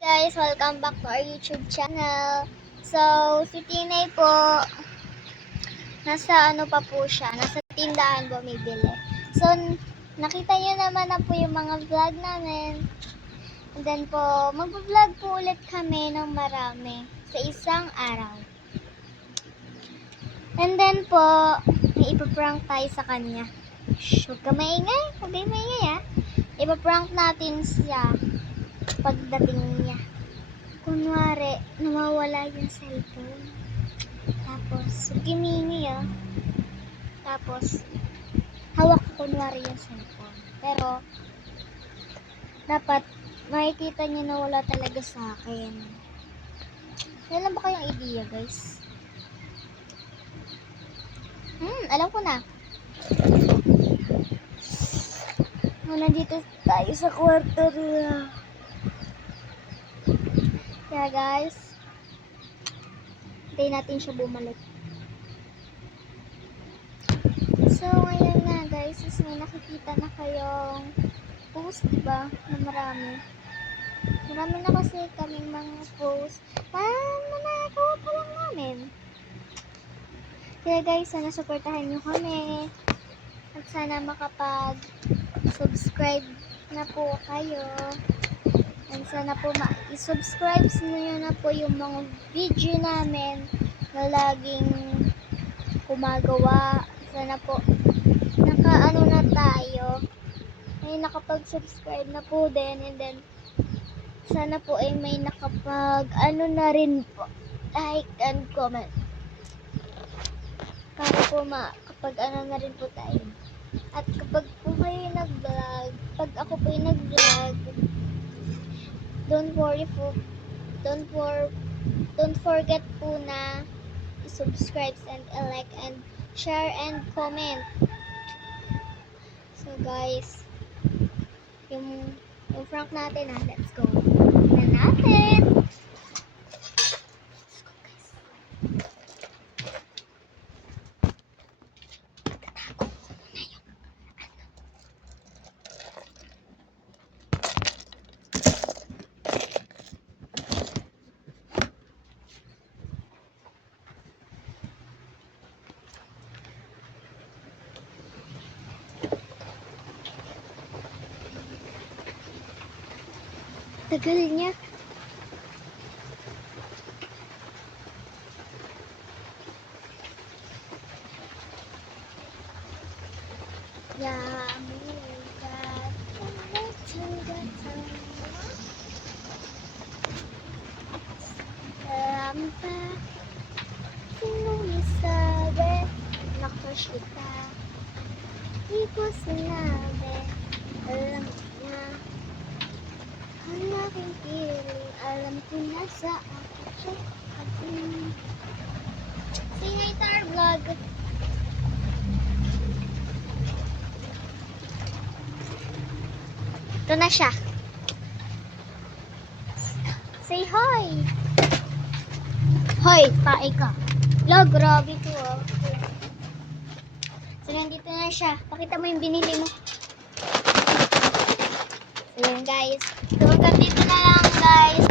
Guys, welcome back to our YouTube channel. So, si Tinay po, nasa ano pa po siya, nasa tindahan bumibili. So, nakita niyo naman na po yung mga vlog namin. And then po, mag-vlog po ulit kami ng marami sa isang araw. And then po, may ipaprank tayo sa kanya. Shh, huwag ka maingay. Huwag kayo maingay ha. Ipaprank natin siya pagdating niya. Kunwari, nawawala yung cellphone. Tapos, gimingi Tapos, hawak ko kunwari yung cellphone. Pero, dapat, makikita niya na wala talaga sa akin. Kailan ba kayong idea, guys? Alam ko na. Nandito tayo sa kwarto nila. Kaya guys, hintayin natin siya bumalik. So, ngayon na guys, is may nakikita na kayong post, diba? Na marami. Marami na kasi kaming mga post. Managawa pa lang namin. Kaya guys, sana supportahan nyo kami. At sana makapag-subscribe na po kayo. And sana po i-subscribe niyo na po yung mga video namin na laging gumagawa. Sana po nakaano na tayo. May nakapag-subscribe na po din. And then sana po ay may nakapag-ano na rin po. Like and comment. Para po makapag-ano na rin po tayo. At kapag po kayo nag-vlog, pag ako po yung nag-vlog, don't forget po na i-subscribe and i-like and share and comment. So guys, yung prank natin let's go. Na natin. Let's go guys. Tatago ko muna yung tagal niya. Sinong isabi na-crush kita? Di ko sinabi. Alam niya ang aking feeling. Alam ko na sa akin siya. Say hi to our vlog. Ito na siya. Say hi. Hoy, pae ka. Grabe to So, nandito na siya. Pakita mo yung binili mo. So, yun guys. So, hanggang dito na lang guys.